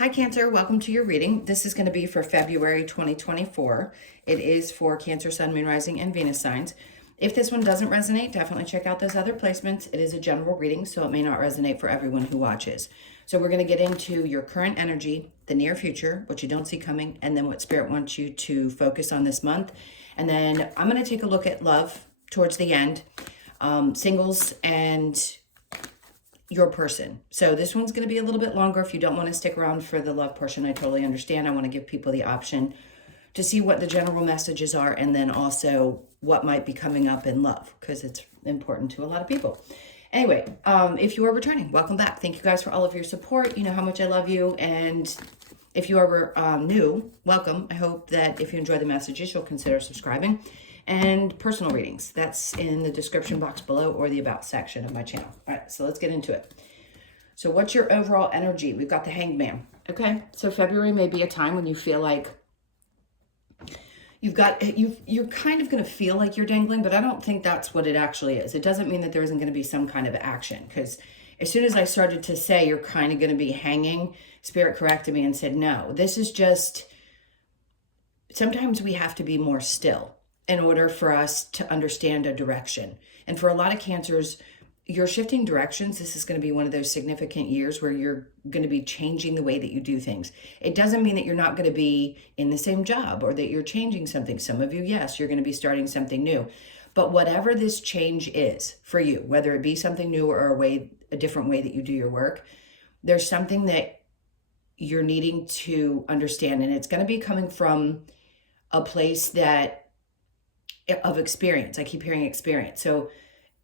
Hi Cancer, welcome to your reading. This is going to be for February 2024. It is for Cancer, Sun, Moon, Rising, and Venus signs. If this one doesn't resonate, definitely check out those other placements. It is a general reading, so it may not resonate for everyone who watches. So we're going to get into your current energy, the near future, what you don't see coming, and then what Spirit wants you to focus on this month. And then I'm going to take a look at love towards the end, singles, and your person. So this one's going to be a little bit longer. If you don't want to stick around for the love portion, I totally understand. I want to give people the option to see what the general messages are and then also what might be coming up in love, because it's important to a lot of people. Anyway, if you are returning, welcome back. Thank you guys for all of your support. You know how much I love you. And if you are new, welcome. I hope that if you enjoy the messages, you'll consider subscribing. And personal readings, that's in the description box below or the about section of my channel. All right, so let's get into it. So what's your overall energy? We've got the Hangman. Okay, so February may be a time when you feel like you're kind of going to feel like you're dangling, but I don't think that's what it actually is. It doesn't mean that there isn't going to be some kind of action, because as soon as I started to say you're kind of going to be hanging, Spirit corrected me and said, no, this is just, sometimes we have to be more still in order for us to understand a direction. And for a lot of Cancers, you're shifting directions. This is going to be one of those significant years where you're going to be changing the way that you do things. It doesn't mean that you're not going to be in the same job or that you're changing something. Some of you, yes, you're going to be starting something new. But whatever this change is for you, whether it be something new or a different way that you do your work, there's something that you're needing to understand. And it's going to be coming from a place of experience. I keep hearing experience. So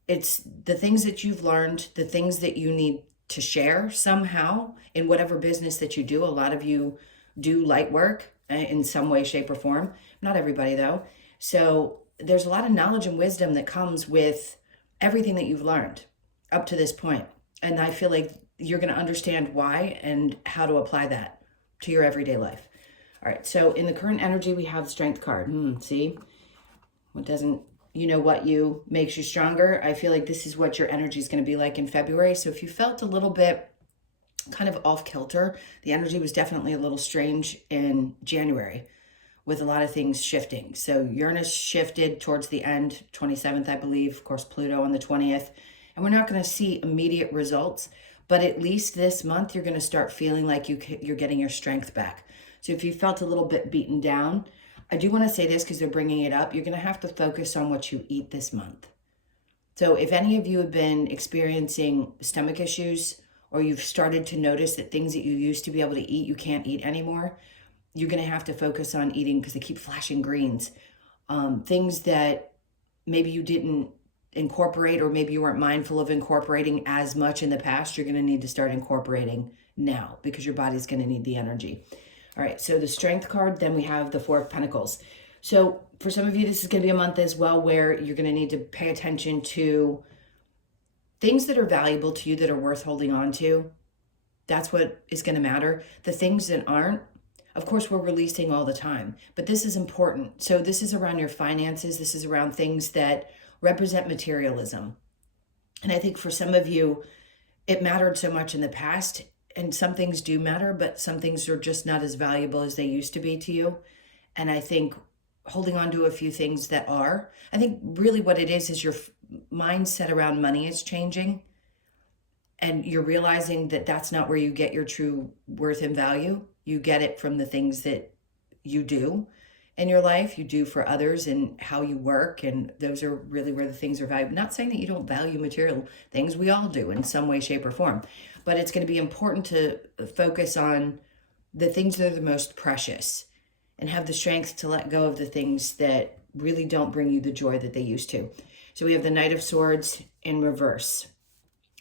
it's the things that you've learned, the things that you need to share somehow in whatever business that you do. A lot of you do light work in some way, shape, or form. Not everybody though. So there's a lot of knowledge and wisdom that comes with everything that you've learned up to this point. And I feel like you're going to understand why and how to apply that to your everyday life. All right. So in the current energy, we have the Strength card. See? What makes you stronger. I feel like this is what your energy is going to be like in February. So if you felt a little bit kind of off kilter, the energy was definitely a little strange in January with a lot of things shifting. So Uranus shifted towards the end, 27th, I believe, of course, Pluto on the 20th, and we're not going to see immediate results, but at least this month, you're going to start feeling like you're getting your strength back. So if you felt a little bit beaten down, I do want to say this because they're bringing it up. You're going to have to focus on what you eat this month. So if any of you have been experiencing stomach issues, or you've started to notice that things that you used to be able to eat, you can't eat anymore, you're going to have to focus on eating, because they keep flashing greens. Things that maybe you didn't incorporate, or maybe you weren't mindful of incorporating as much in the past, you're going to need to start incorporating now, because your body's going to need the energy. All right, so the Strength card, then we have the Four of Pentacles. So for some of you, this is going to be a month as well where you're going to need to pay attention to things that are valuable to you, that are worth holding on to. That's what is going to matter. The things that aren't, of course, we're releasing all the time, but this is important. So this is around your finances. This is around things that represent materialism. And I think for some of you, it mattered so much in the past. And some things do matter, but some things are just not as valuable as they used to be to you. And I think holding on to a few things that are, I think really what it is your mindset around money is changing. And you're realizing that that's not where you get your true worth and value. You get it from the things that you do in your life, you do for others, and how you work. And those are really where the things are valuable. Not saying that you don't value material things. We all do in some way, shape, or form. But it's going to be important to focus on the things that are the most precious and have the strength to let go of the things that really don't bring you the joy that they used to. So we have the Knight of Swords in reverse.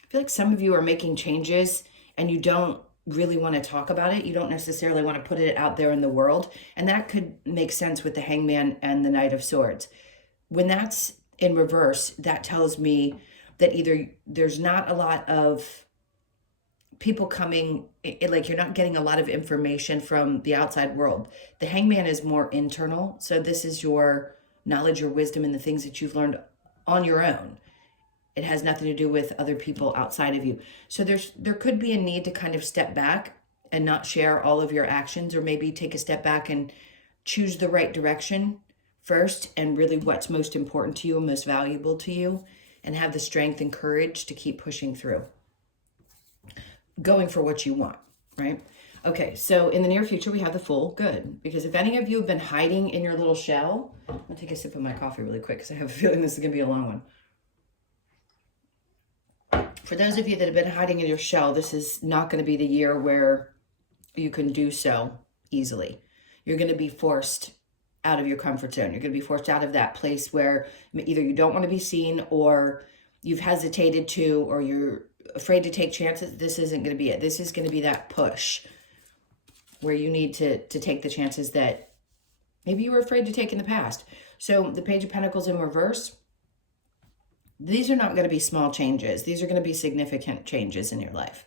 I feel like some of you are making changes and you don't really want to talk about it. You don't necessarily want to put it out there in the world. And that could make sense with the Hangman and the Knight of Swords. When that's in reverse, that tells me that either there's not a lot of people coming, like you're not getting a lot of information from the outside world. The Hangman is more internal. So this is your knowledge, your wisdom, and the things that you've learned on your own. It has nothing to do with other people outside of you. So there could be a need to kind of step back and not share all of your actions, or maybe take a step back and choose the right direction first, and really what's most important to you and most valuable to you, and have the strength and courage to keep pushing through, going for what you want, right? Okay, so in the near future, we have the Fool. Good, because if any of you have been hiding in your little shell, I'm gonna take a sip of my coffee really quick because I have a feeling this is gonna be a long one. For those of you that have been hiding in your shell, this is not gonna be the year where you can do so easily. You're gonna be forced out of your comfort zone. You're gonna be forced out of that place where either you don't wanna be seen, or you've hesitated to, or you're afraid to take chances. This isn't gonna be it. This is gonna be that push where you need to take the chances that maybe you were afraid to take in the past. So the Page of Pentacles in reverse, these are not going to be small changes. These are going to be significant changes in your life.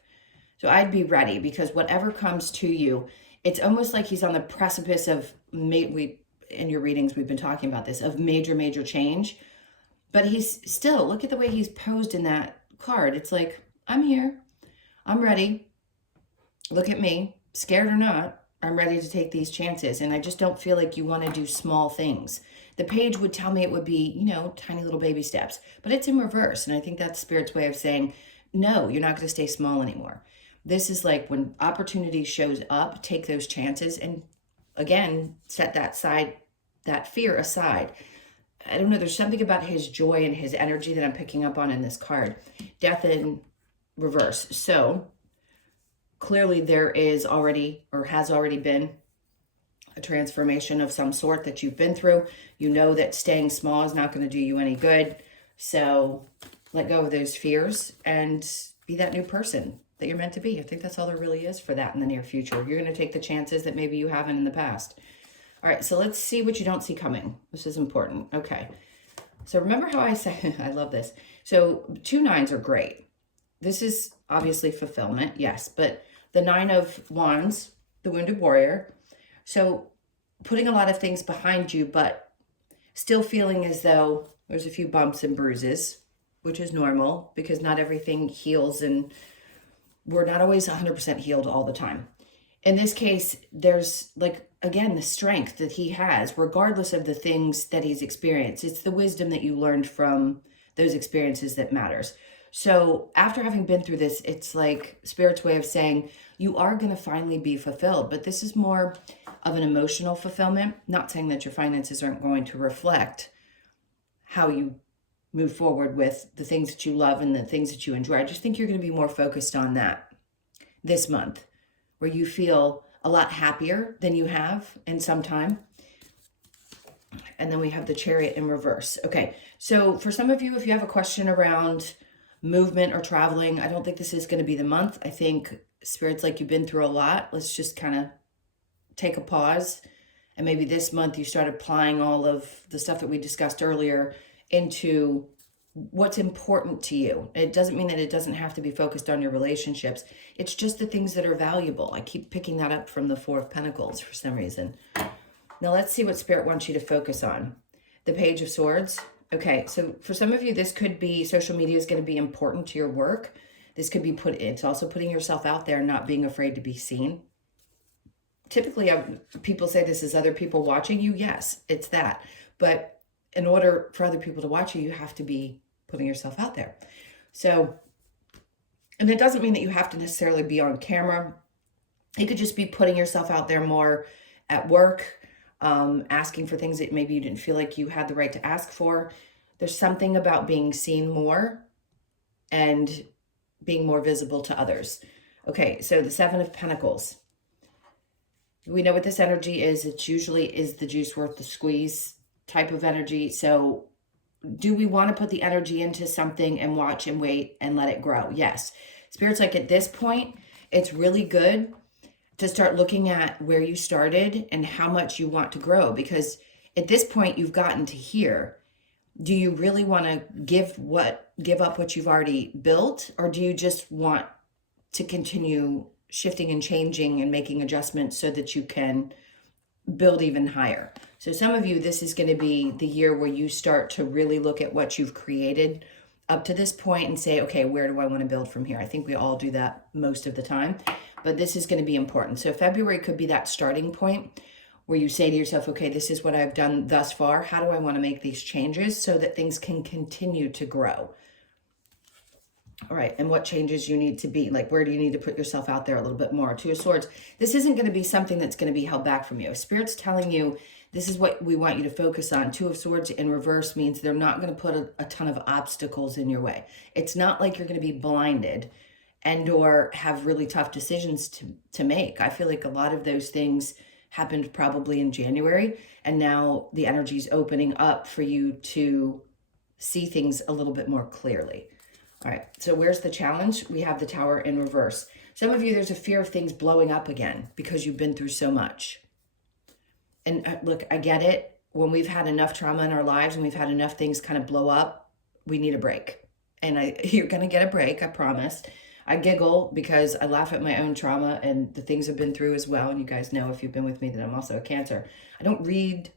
So I'd be ready, because whatever comes to you, it's almost like he's on the precipice of, in your readings, we've been talking about this, of major change. But he's still, look at the way he's posed in that card. It's like, I'm here. I'm ready. Look at me. Scared or not, I'm ready to take these chances. And I just don't feel like you want to do small things. The page would tell me it would be, you know, tiny little baby steps, but it's in reverse. And I think that's Spirit's way of saying, no, you're not going to stay small anymore. This is like when opportunity shows up, take those chances, and again, set that fear aside. I don't know, there's something about his joy and his energy that I'm picking up on in this card. Death in reverse. So clearly there is already, or has already been, a transformation of some sort that you've been through. You know that staying small is not going to do you any good. So let go of those fears and be that new person that you're meant to be. I think that's all there really is for that in the near future. You're going to take the chances that maybe you haven't in the past. All right, so let's see what you don't see coming. This is important. Okay. So remember how I said, I love this. So 2 9s are great. This is obviously fulfillment, yes, but the 9 of Wands, the Wounded Warrior. So putting a lot of things behind you, but still feeling as though there's a few bumps and bruises, which is normal because not everything heals, and we're not always 100% healed all the time. In this case, there's, like, again, the strength that he has, regardless of the things that he's experienced. It's the wisdom that you learned from those experiences that matters. So after having been through this, it's like Spirit's way of saying you are going to finally be fulfilled, but this is more of an emotional fulfillment. Not saying that your finances aren't going to reflect how you move forward with the things that you love and the things that you enjoy. I just think you're going to be more focused on that this month, where you feel a lot happier than you have in some time. And then we have the Chariot in reverse. Okay, so for some of you, if you have a question around movement or traveling, I don't think this is going to be the month. I think Spirit's like, you've been through a lot. Let's just kind of take a pause. And maybe this month you start applying all of the stuff that we discussed earlier into what's important to you. It doesn't mean that it doesn't have to be focused on your relationships. It's just the things that are valuable. I keep picking that up from the 4 of Pentacles for some reason. Now let's see what Spirit wants you to focus on. The Page of Swords. Okay, so for some of you, this could be, social media is going to be important to your work. This could be it's also putting yourself out there, not being afraid to be seen. Typically, people say this is other people watching you. Yes, it's that. But in order for other people to watch you, you have to be putting yourself out there. So, and it doesn't mean that you have to necessarily be on camera. You could just be putting yourself out there more at work, asking for things that maybe you didn't feel like you had the right to ask for. There's something about being seen more and being more visible to others. Okay, so the 7 of Pentacles. We know what this energy is. It usually is the juice worth the squeeze type of energy. So do we want to put the energy into something and watch and wait and let it grow? Yes. Spirit's like, at this point, it's really good to start looking at where you started and how much you want to grow, because at this point you've gotten to here. Do you really want to give up what you've already built, or do you just want to continue shifting and changing and making adjustments so that you can build even higher? So some of you, this is going to be the year where you start to really look at what you've created up to this point and say, okay, where do I want to build from here? I think we all do that most of the time. but this is going to be important. So February could be that starting point where you say to yourself, okay, this is what I've done thus far. How do I want to make these changes so that things can continue to grow? All right, and what changes you need to be, like where do you need to put yourself out there a little bit more? Two of Swords, this isn't going to be something that's going to be held back from you. Spirit's telling you this is what we want you to focus on. Two of Swords in reverse means they're not going to put a ton of obstacles in your way. It's not like you're going to be blinded and or have really tough decisions to make. I feel like a lot of those things happened probably in January, and now the energy's opening up for you to see things a little bit more clearly. All right, so where's the challenge? We have the Tower in reverse. Some of you, there's a fear of things blowing up again because you've been through so much. And look, I get it. When we've had enough trauma in our lives and we've had enough things kind of blow up, we need a break. And you're going to get a break, I promise. I giggle because I laugh at my own trauma and the things I've been through as well. And you guys know, if you've been with me, that I'm also a Cancer. I don't read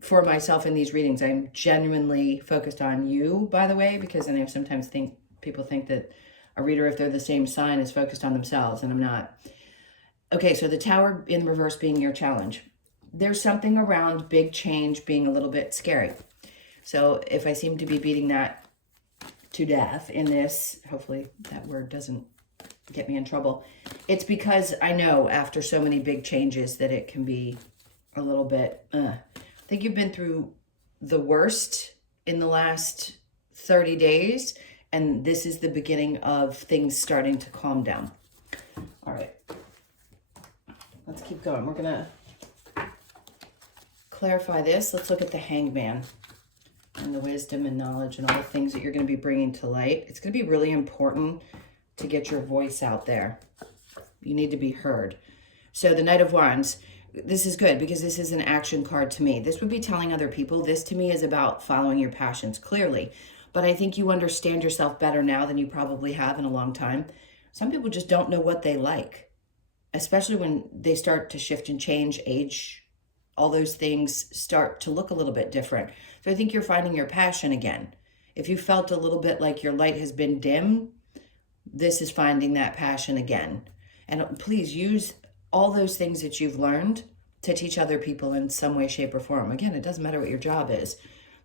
for myself in these readings. I'm genuinely focused on you, by the way, because I know sometimes people think that a reader, if they're the same sign, is focused on themselves, and I'm not. Okay, so the Tower in reverse being your challenge. There's something around big change being a little bit scary. So if I seem to be beating that to death in this, hopefully that word doesn't get me in trouble. It's because I know after so many big changes that it can be a little bit, I think you've been through the worst in the last 30 days, and this is the beginning of things starting to calm down. All right, let's keep going. We're gonna clarify this. Let's look at the Hangman and the wisdom and knowledge and all the things that you're going to be bringing to light. It's going to be really important to get your voice out there. You need to be heard. So the Knight of Wands, this is good because this is an action card to me. This would be telling other people. This to me is about following your passions clearly. But I think you understand yourself better now than you probably have in a long time. Some people just don't know what they like, especially when they start to shift and change, age, all those things start to look a little bit different. So I think you're finding your passion again. If you felt a little bit like your light has been dim, this is finding that passion again. And please use all those things that you've learned to teach other people in some way, shape, or form. Again, it doesn't matter what your job is.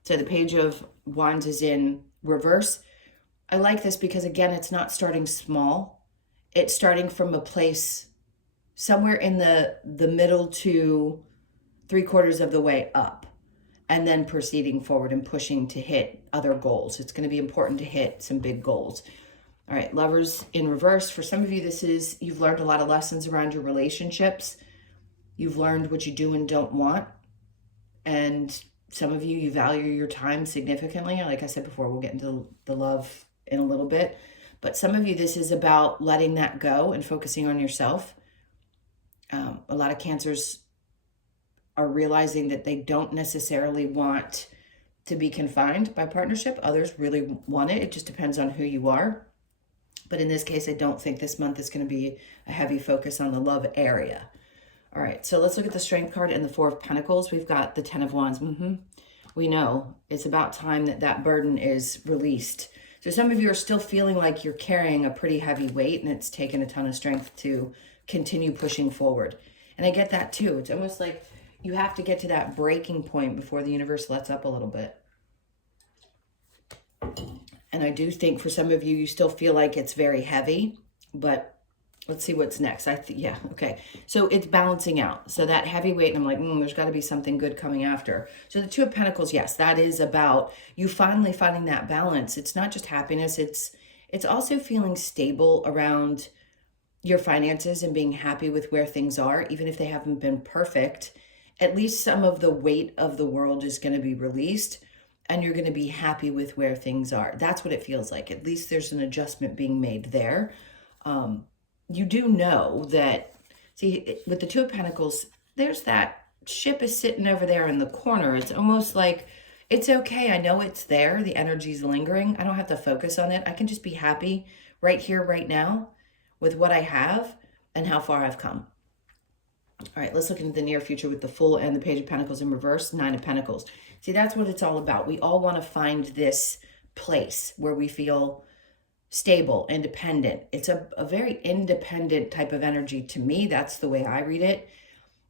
So the Page of Wands is in reverse. I like this because, again, it's not starting small. It's starting from a place somewhere in the middle to 3/4 of the way up, and then proceeding forward and pushing to hit other goals. It's going to be important to hit some big goals. All right, Lovers in reverse. For some of you, this is, you've learned a lot of lessons around your relationships. You've learned what you do and don't want. And some of you value your time significantly. Like I said before, we'll get into the love in a little bit. But some of you, this is about letting that go and focusing on yourself. A lot of Cancers are realizing that they don't necessarily want to be confined by partnership. Others really want it. It just depends on who you are. But in this case, I don't think this month is going to be a heavy focus on the love area. All right, so let's look at the Strength card and the Four of Pentacles. We've got the Ten of Wands. We know it's about time that burden is released. So some of you are still feeling like you're carrying a pretty heavy weight, and it's taken a ton of strength to continue pushing forward. And I get that too. It's almost like you have to get to that breaking point before the universe lets up a little bit. And I do think for some of you, you still feel like it's very heavy, but let's see what's next. Yeah, okay. So it's balancing out. So that heavy weight, and I'm like, there's got to be something good coming after. So the Two of Pentacles, yes, that is about you finally finding that balance. It's not just happiness. It's also feeling stable around your finances and being happy with where things are, even if they haven't been perfect. At least some of the weight of the world is going to be released, and you're going to be happy with where things are. That's what it feels like. At least there's an adjustment being made there. You do know that, see, with the Two of Pentacles, there's that ship is sitting over there in the corner. It's almost like, it's okay. I know it's there. The energy's lingering. I don't have to focus on it. I can just be happy right here, right now with what I have and how far I've come. All right, let's look into the near future with the Fool and the Page of Pentacles in reverse, Nine of Pentacles. See, that's what it's all about. We all want to find this place where we feel stable, independent. It's a very independent type of energy to me. That's the way I read it.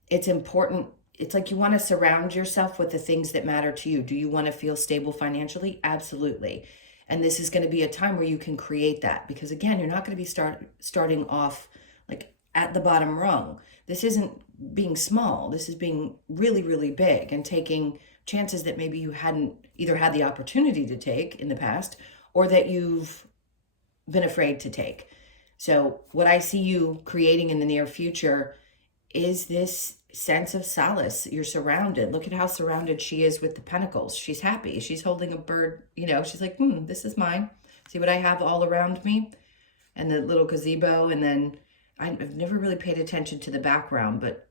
It's important. It's like you want to surround yourself with the things that matter to you. Do you want to feel stable financially? Absolutely. And this is going to be a time where you can create that, because again, you're not going to be starting off like at the bottom rung. This isn't being small. This is being really, really big and taking chances that maybe you hadn't either had the opportunity to take in the past, or that you've been afraid to take. So what I see you creating in the near future is this sense of solace. You're surrounded. Look at how surrounded she is with the pentacles. She's happy. She's holding a bird, she's like, this is mine. See what I have all around me? And the little gazebo. And then I've never really paid attention to the background, but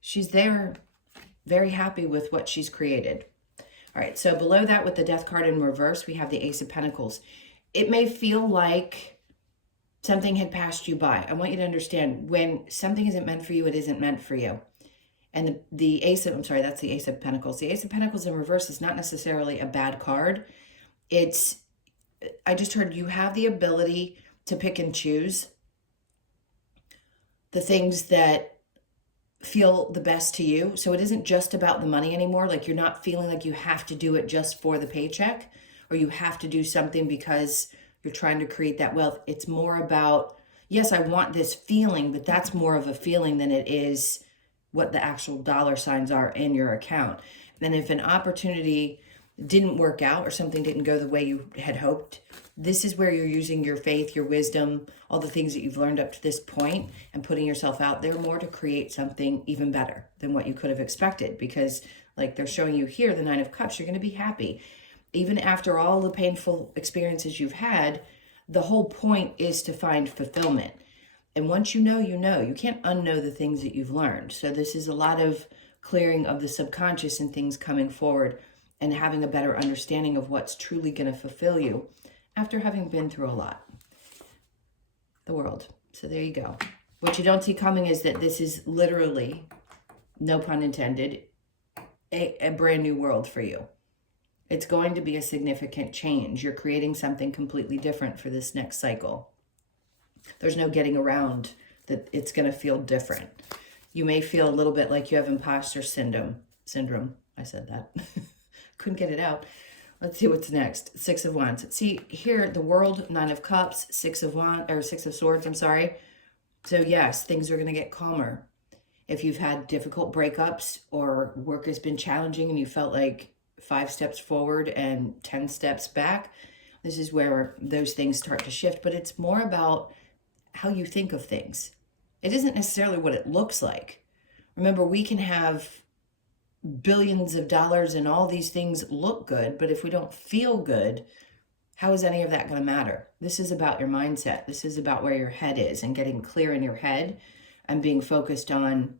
she's there very happy with what she's created. All right, so below that with the Death card in reverse, we have the Ace of Pentacles. It may feel like something had passed you by. I want you to understand, when something isn't meant for you, it isn't meant for you. And the Ace of, that's the Ace of Pentacles. The Ace of Pentacles in reverse is not necessarily a bad card. I just heard you have the ability to pick and choose the things that feel the best to you. So it isn't just about the money anymore. Like, you're not feeling like you have to do it just for the paycheck, or you have to do something because you're trying to create that wealth. It's more about, yes, I want this feeling, but that's more of a feeling than it is what the actual dollar signs are in your account. And if an opportunity didn't work out or something didn't go the way you had hoped, this is where you're using your faith, your wisdom, all the things that you've learned up to this point, and putting yourself out there more to create something even better than what you could have expected. Because like they're showing you here, the Nine of Cups, you're going to be happy. Even after all the painful experiences you've had, the whole point is to find fulfillment. And once you know, you can't unknow the things that you've learned. So this is a lot of clearing of the subconscious and things coming forward and having a better understanding of what's truly going to fulfill you after having been through a lot. The World. So there you go. What you don't see coming is that this is literally, no pun intended, a brand new world for you. It's going to be a significant change. You're creating something completely different for this next cycle. There's no getting around that it's going to feel different. You may feel a little bit like you have imposter syndrome. I said that. Couldn't get it out. Let's see what's next. Six of Wands. See here, the World, Nine of Cups, Six of Swords, I'm sorry. So yes, things are going to get calmer. If you've had difficult breakups or work has been challenging and you felt like 5 steps forward and 10 steps back, this is where those things start to shift. But it's more about how you think of things. It isn't necessarily what it looks like. Remember, we can have billions of dollars and all these things look good, but if we don't feel good, how is any of that going to matter? This is about your mindset. This is about where your head is and getting clear in your head and being focused on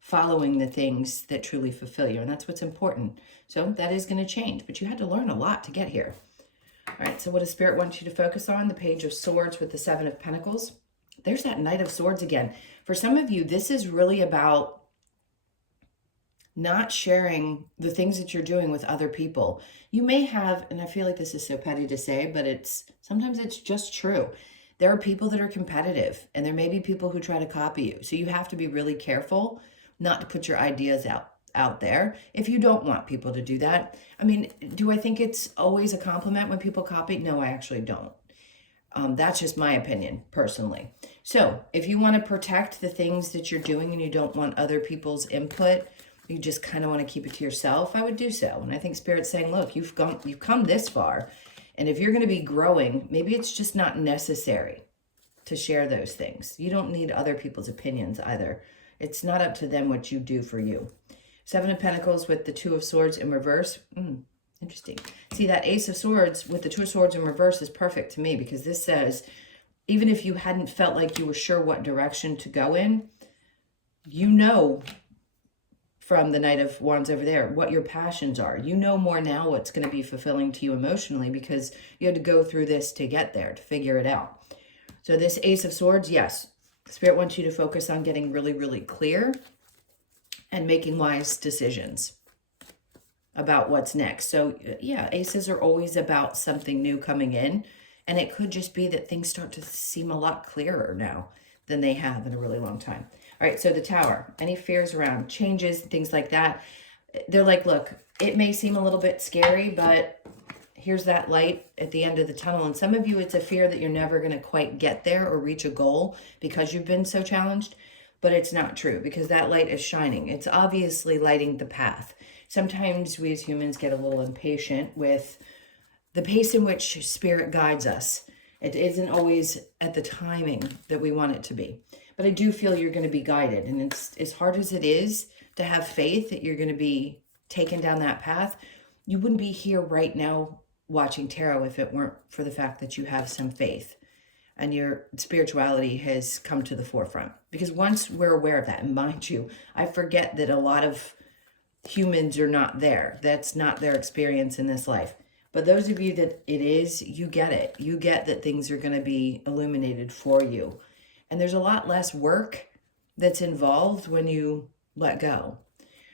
following the things that truly fulfill you. And that's what's important. So that is going to change, but you had to learn a lot to get here. All right, so what does Spirit want you to focus on? The Page of Swords with the Seven of Pentacles. There's that Knight of Swords again. For some of you, this is really about not sharing the things that you're doing with other people. You may have, and I feel like this is so petty to say, but sometimes it's just true. There are people that are competitive, and there may be people who try to copy you. So you have to be really careful not to put your ideas out there if you don't want people to do that. I mean, do I think it's always a compliment when people copy? No, I actually don't. That's just my opinion, personally. So if you want to protect the things that you're doing and you don't want other people's input, you just kind of want to keep it to yourself, I would do so. And I think Spirit's saying, look, you've come this far. And if you're going to be growing, maybe it's just not necessary to share those things. You don't need other people's opinions either. It's not up to them what you do for you. Seven of Pentacles with the Two of Swords in reverse. Interesting. See, that Ace of Swords with the Two of Swords in reverse is perfect to me, because this says, even if you hadn't felt like you were sure what direction to go in, you know from the Knight of Wands over there what your passions are. You know more now what's going to be fulfilling to you emotionally, because you had to go through this to get there, to figure it out. So this Ace of Swords, yes, Spirit wants you to focus on getting really, really clear and making wise decisions about what's next. So yeah, aces are always about something new coming in. And it could just be that things start to seem a lot clearer now than they have in a really long time. All right, so the Tower, any fears around changes, things like that. They're like, look, it may seem a little bit scary, but here's that light at the end of the tunnel. And some of you, it's a fear that you're never going to quite get there or reach a goal because you've been so challenged. But it's not true, because that light is shining. It's obviously lighting the path. Sometimes we as humans get a little impatient with the pace in which spirit guides us. It isn't always at the timing that we want it to be. But I do feel you're going to be guided. And it's as hard as it is to have faith that you're going to be taken down that path, you wouldn't be here right now watching tarot if it weren't for the fact that you have some faith and your spirituality has come to the forefront. Because once we're aware of that, and mind you, I forget that a lot of humans are not there. That's not their experience in this life. But those of you that it is, you get it. You get that things are going to be illuminated for you. And there's a lot less work that's involved when you let go.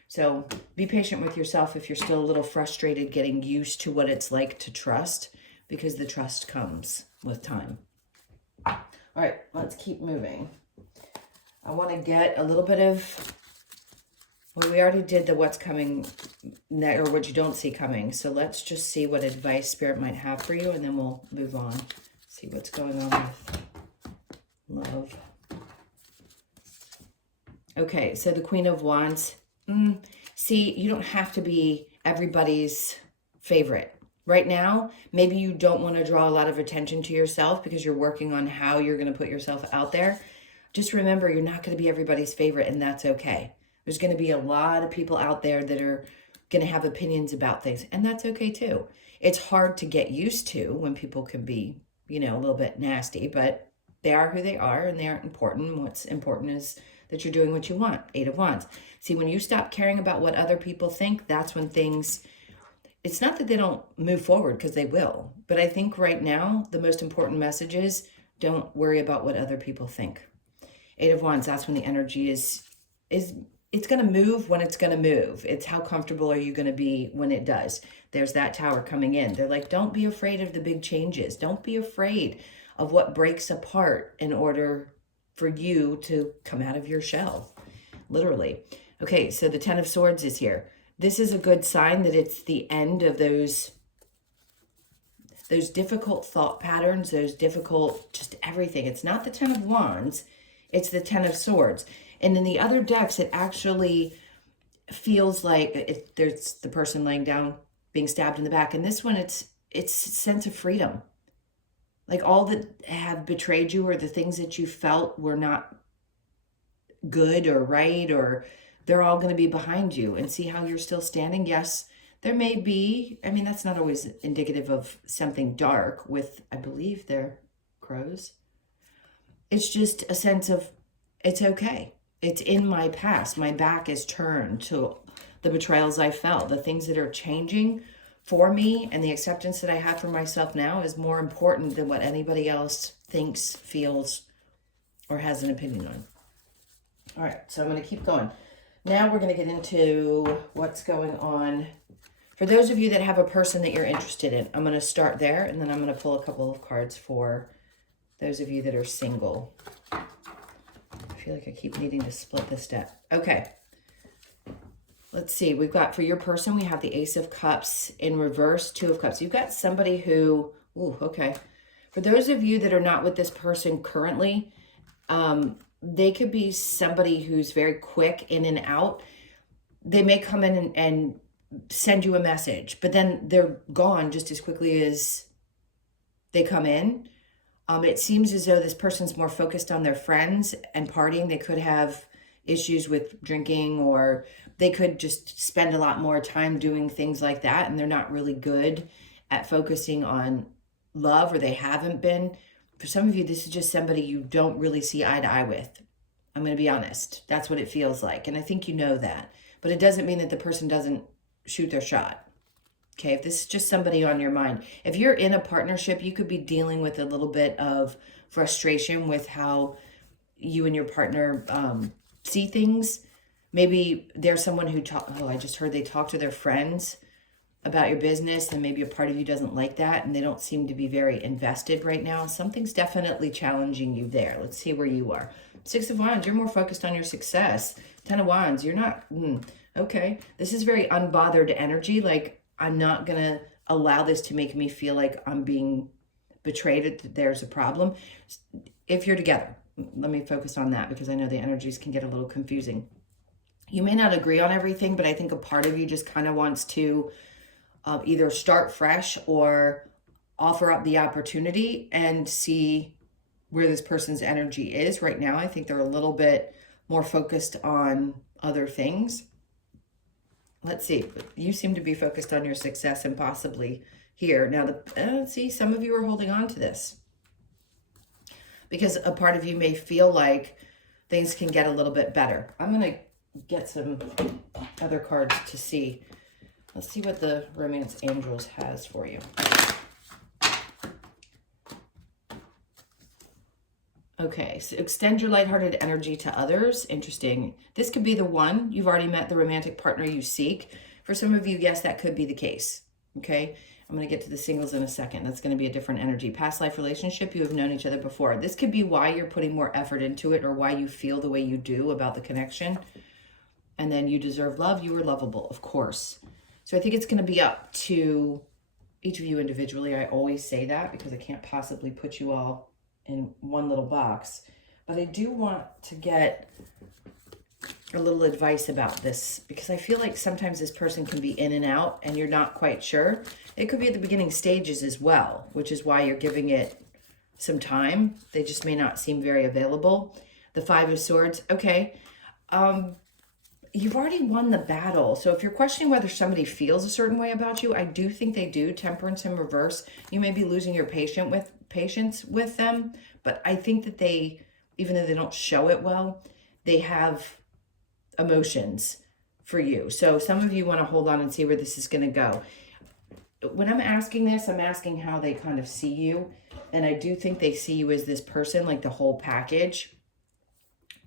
So be patient with yourself if you're still a little frustrated getting used to what it's like to trust, because the trust comes with time. All right, let's keep moving. I want to get a little bit of, well, we already did the what's coming, or what you don't see coming. So let's just see what advice Spirit might have for you, and then we'll move on. See what's going on with love. Okay, so the Queen of Wands. See, you don't have to be everybody's favorite. Right now, maybe you don't want to draw a lot of attention to yourself because you're working on how you're going to put yourself out there. Just remember, you're not going to be everybody's favorite, and that's okay. There's going to be a lot of people out there that are going to have opinions about things, and that's okay too. It's hard to get used to when people can be, a little bit nasty, but they are who they are, and they aren't important. What's important is that you're doing what you want. 8 of Wands. See, when you stop caring about what other people think, that's when things, it's not that they don't move forward, because they will. But I think right now, the most important message is don't worry about what other people think. 8 of Wands, that's when the energy is it's going to move when it's going to move. It's how comfortable are you going to be when it does. There's that Tower coming in. They're like, don't be afraid of the big changes. Don't be afraid of what breaks apart in order for you to come out of your shell, literally. Okay, so the 10 of Swords is here. This is a good sign that it's the end of those difficult thought patterns, those difficult, just everything. It's not the 10 of Wands, it's the 10 of Swords. And in the other decks, it actually feels like there's the person laying down, being stabbed in the back. And this one, it's a sense of freedom. Like all that have betrayed you, or the things that you felt were not good or right, or they're all going to be behind you. And see how you're still standing? Yes, there may be, that's not always indicative of something dark with, I believe they're crows. It's just a sense of, it's okay. It's in my past. My back is turned to the betrayals I felt, the things that are changing for me, and the acceptance that I have for myself now is more important than what anybody else thinks, feels, or has an opinion on. All right, so I'm going to keep going. Now we're going to get into what's going on. For those of you that have a person that you're interested in, I'm going to start there, and then I'm going to pull a couple of cards for those of you that are single. I feel like I keep needing to split this deck. Okay. Let's see. We've got, for your person, we have the Ace of Cups in reverse, 2 of Cups. You've got somebody who, okay. For those of you that are not with this person currently, they could be somebody who's very quick in and out. They may come in and send you a message, but then they're gone just as quickly as they come in. It seems as though this person's more focused on their friends and partying. They could have issues with drinking, or they could just spend a lot more time doing things like that, and they're not really good at focusing on love, or they haven't been. For some of you, this is just somebody you don't really see eye to eye with. I'm going to be honest. That's what it feels like, and I think you know that. But it doesn't mean that the person doesn't shoot their shot. Okay, if this is just somebody on your mind, if you're in a partnership, you could be dealing with a little bit of frustration with how you and your partner see things. Maybe there's someone who I just heard they talk to their friends about your business, and maybe a part of you doesn't like that and they don't seem to be very invested right now. Something's definitely challenging you there. Let's see where you are. 6 of Wands, you're more focused on your success. 10 of Wands, you're not, okay. This is very unbothered energy. Like, I'm not going to allow this to make me feel like I'm being betrayed, that there's a problem. If you're together, let me focus on that because I know the energies can get a little confusing. You may not agree on everything, but I think a part of you just kind of wants to either start fresh or offer up the opportunity and see where this person's energy is right now. I think they're a little bit more focused on other things. Let's see. You seem to be focused on your success and possibly here. Now, let's see, some of you are holding on to this because a part of you may feel like things can get a little bit better. I'm going to get some other cards to see. Let's see what the Romance Angels has for you. Okay, so extend your lighthearted energy to others. Interesting. This could be the one. You've already met the romantic partner you seek. For some of you, yes, that could be the case. Okay, I'm going to get to the singles in a second. That's going to be a different energy. Past life relationship, you have known each other before. This could be why you're putting more effort into it or why you feel the way you do about the connection. And then you deserve love. You are lovable, of course. So I think it's going to be up to each of you individually. I always say that because I can't possibly put you all in one little box. But I do want to get a little advice about this because I feel like sometimes this person can be in and out and you're not quite sure. It could be at the beginning stages as well, which is why you're giving it some time. They just may not seem very available. The 5 of Swords. Okay. You've already won the battle. So if you're questioning whether somebody feels a certain way about you, I do think they do. Temperance in reverse. You may be losing your patience with them, but I think that they, even though they don't show it well, they have emotions for you. So some of you want to hold on and see where this is going to go. When I'm asking this, I'm asking how they kind of see you. And I do think they see you as this person, like the whole package.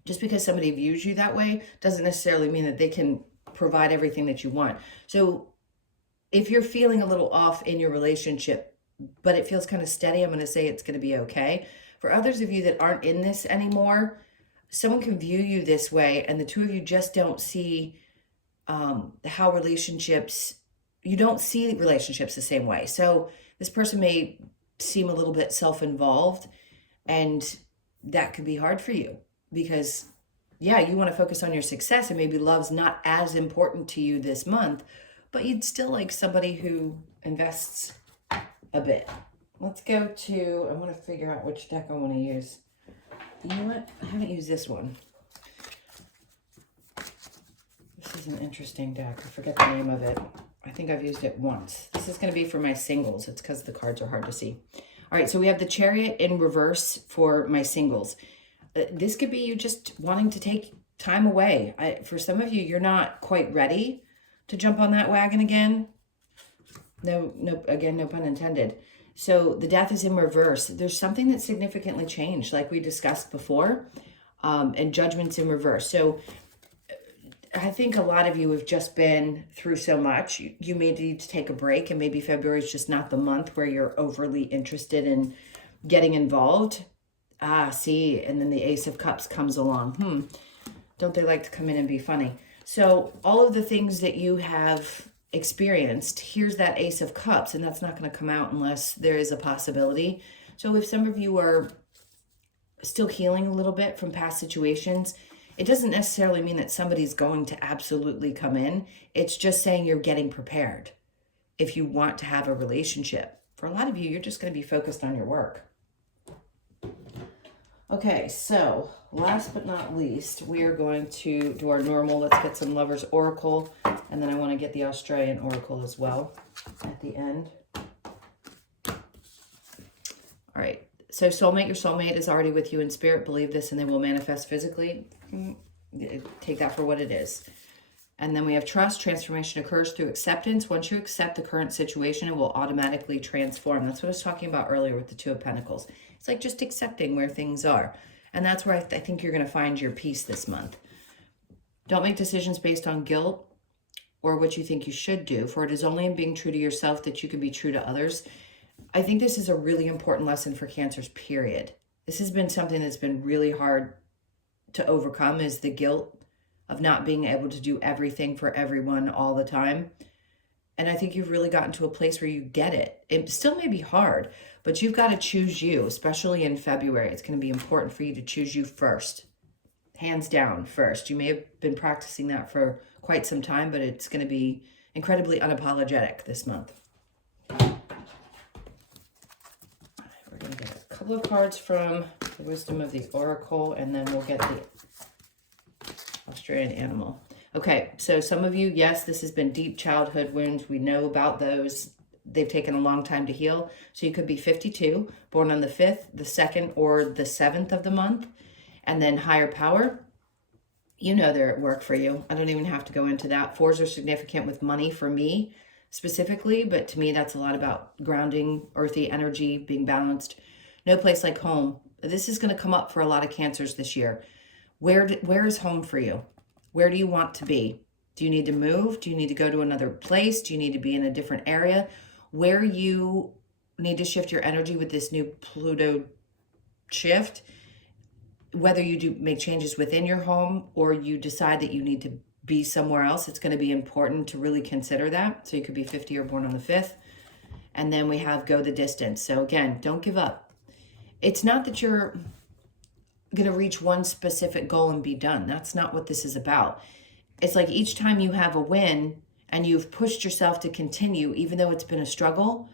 Just because somebody views you that way doesn't necessarily mean that they can provide everything that you want. So if you're feeling a little off in your relationship, but it feels kind of steady, I'm going to say it's going to be okay. For others of you that aren't in this anymore, someone can view you this way and the two of you just don't see how relationships, you don't see relationships the same way. So this person may seem a little bit self-involved and that could be hard for you. Because, yeah, you want to focus on your success and maybe love's not as important to you this month, but you'd still like somebody who invests a bit. Let's go to, I want to figure out which deck I want to use. You know what? I haven't used this one. This is an interesting deck. I forget the name of it. I think I've used it once. This is going to be for my singles. It's because the cards are hard to see. All right, so we have the Chariot in reverse for my singles. This could be you just wanting to take time away. For some of you, you're not quite ready to jump on that wagon again. No, again, no pun intended. So the Death is in reverse. There's something that significantly changed, like we discussed before, and Judgment's in reverse. So I think a lot of you have just been through so much. You may need to take a break, and maybe February is just not the month where you're overly interested in getting involved. See, and then the Ace of Cups comes along. Don't they like to come in and be funny? So all of the things that you have experienced, here's that Ace of Cups, and that's not going to come out unless there is a possibility. So if some of you are still healing a little bit from past situations, it doesn't necessarily mean that somebody's going to absolutely come in. It's just saying you're getting prepared if you want to have a relationship. For a lot of you, you're just going to be focused on your work. Okay, so last but not least, we are going to do our normal. Let's get some Lovers Oracle, and then I want to get the Australian Oracle as well at the end. All right, so soulmate, your soulmate is already with you in spirit. Believe this and they will manifest physically. Take that for what it is. And then we have trust. Transformation occurs through acceptance. Once you accept the current situation, it will automatically transform. That's what I was talking about earlier with the Two of Pentacles. It's like just accepting where things are. And that's where I think you're going to find your peace this month. Don't make decisions based on guilt or what you think you should do, for it is only in being true to yourself that you can be true to others. I think this is a really important lesson for Cancers, period. This has been something that's been really hard to overcome, is the guilt of not being able to do everything for everyone all the time. And I think you've really gotten to a place where you get it. It still may be hard, but you've got to choose you, especially in February. It's going to be important for you to choose you first. Hands down first. You may have been practicing that for quite some time, but it's going to be incredibly unapologetic this month. We're going to get a couple of cards from the Wisdom of the Oracle, and then we'll get the Australian Animal. Okay, so some of you, yes, this has been deep childhood wounds. We know about those. They've taken a long time to heal. So you could be 52, born on the 5th, the 2nd, or the 7th of the month. And then higher power, you know they're at work for you. I don't even have to go into that. 4s are significant with money for me specifically, but to me that's a lot about grounding, earthy energy, being balanced. No place like home. This is going to come up for a lot of Cancers this year. Where is home for you? Where do you want to be? Do you need to move? Do you need to go to another place? Do you need to be in a different area? Where you need to shift your energy with this new Pluto shift, whether you do make changes within your home or you decide that you need to be somewhere else, it's going to be important to really consider that. So you could be 50 or born on the 5th. And then we have go the distance. So again, don't give up. It's not that you're going to reach one specific goal and be done. That's not what this is about. It's like each time you have a win and you've pushed yourself to continue, even though it's been a struggle,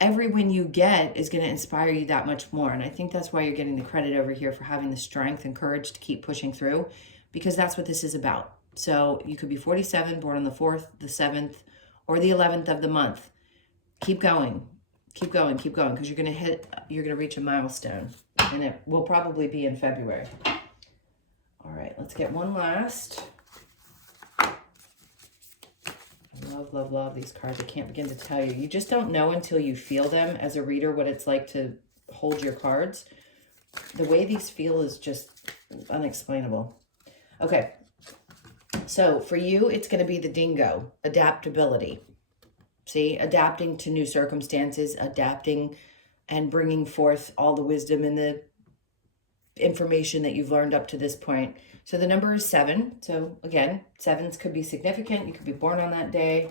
every win you get is going to inspire you that much more. And I think that's why you're getting the credit over here for having the strength and courage to keep pushing through, because that's what this is about. So you could be 47, born on the 4th, the 7th, or the 11th of the month. Keep going. Keep going, because you're going to reach a milestone, and it will probably be in February. All right, let's get one last. I love these cards. I can't begin to tell you. You just don't know until you feel them as a reader what it's like to hold your cards. The way these feel is just unexplainable. Okay, so for you, it's going to be the dingo, adaptability. See, adapting to new circumstances, adapting and bringing forth all the wisdom and the information that you've learned up to this point. So the number is 7. So again, 7s could be significant. You could be born on that day.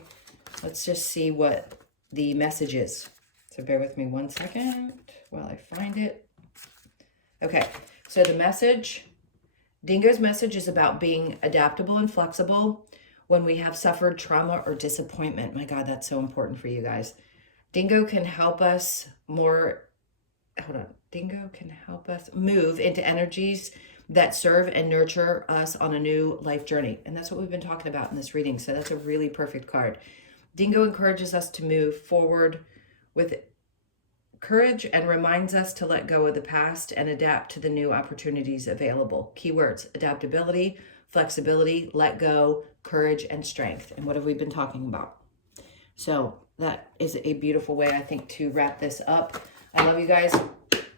Let's just see what the message is. So bear with me one second while I find it. Okay, so the message, Dingo's message is about being adaptable and flexible when we have suffered trauma or disappointment. My God, that's so important for you guys. Dingo can help us Dingo can help us move into energies that serve and nurture us on a new life journey. And that's what we've been talking about in this reading. So that's a really perfect card. Dingo encourages us to move forward with courage and reminds us to let go of the past and adapt to the new opportunities available. Keywords: adaptability, flexibility, let go, courage, and strength. And what have we been talking about? So that is a beautiful way, I think, to wrap this up. I love you guys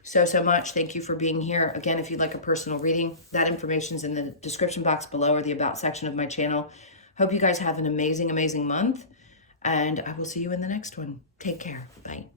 so much. Thank you for being here. Again, if you'd like a personal reading, that information's in the description box below or the about section of my channel. Hope you guys have an amazing month, and I will see you in the next one. Take care. Bye.